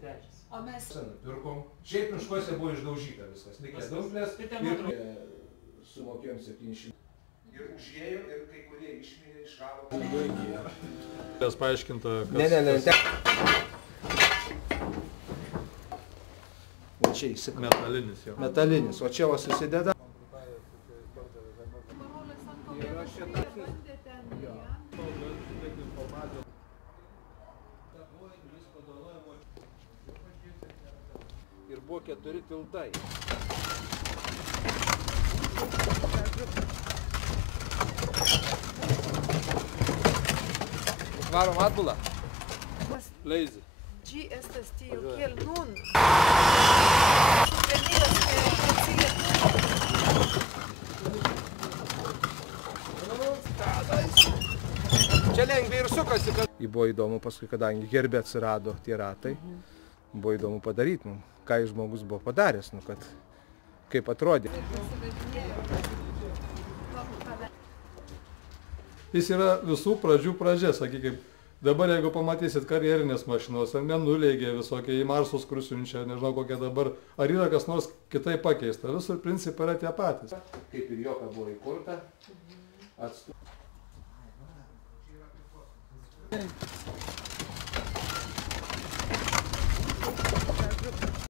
Trečias. O mes... Pirkom. Šiaip miškuose buvo išdaužyta viskas. Likė dumplės ir sumokėjom 700. Ir užėjo ir kai kurie išmirė, išravo. Nes paaiškinta, Ne. O čia įsikau. Metalinis jau. Metalinis, o čia va susideda. Ir buvo 4 tiltai. Varom atbulą. Lazy. GS steel kill nun. Čia lengviai ir sukasi. Buvo įdomu paskui, kadangi herbe atsirado tie ratai. Buvo įdomu padaryti, ką žmogus buvo padaręs, kad kaip atrodė. Jis yra visų pradžių pradžia, sakykime. Dabar jeigu pamatysit karjerinės mašinos, ar nenuleigė visokie į Marsus, kur siunčia, nežinau kokie dabar, ar yra kas nors kitaip pakeista. Visur principai yra tie patys. Kaip ir joka buvo įkurta,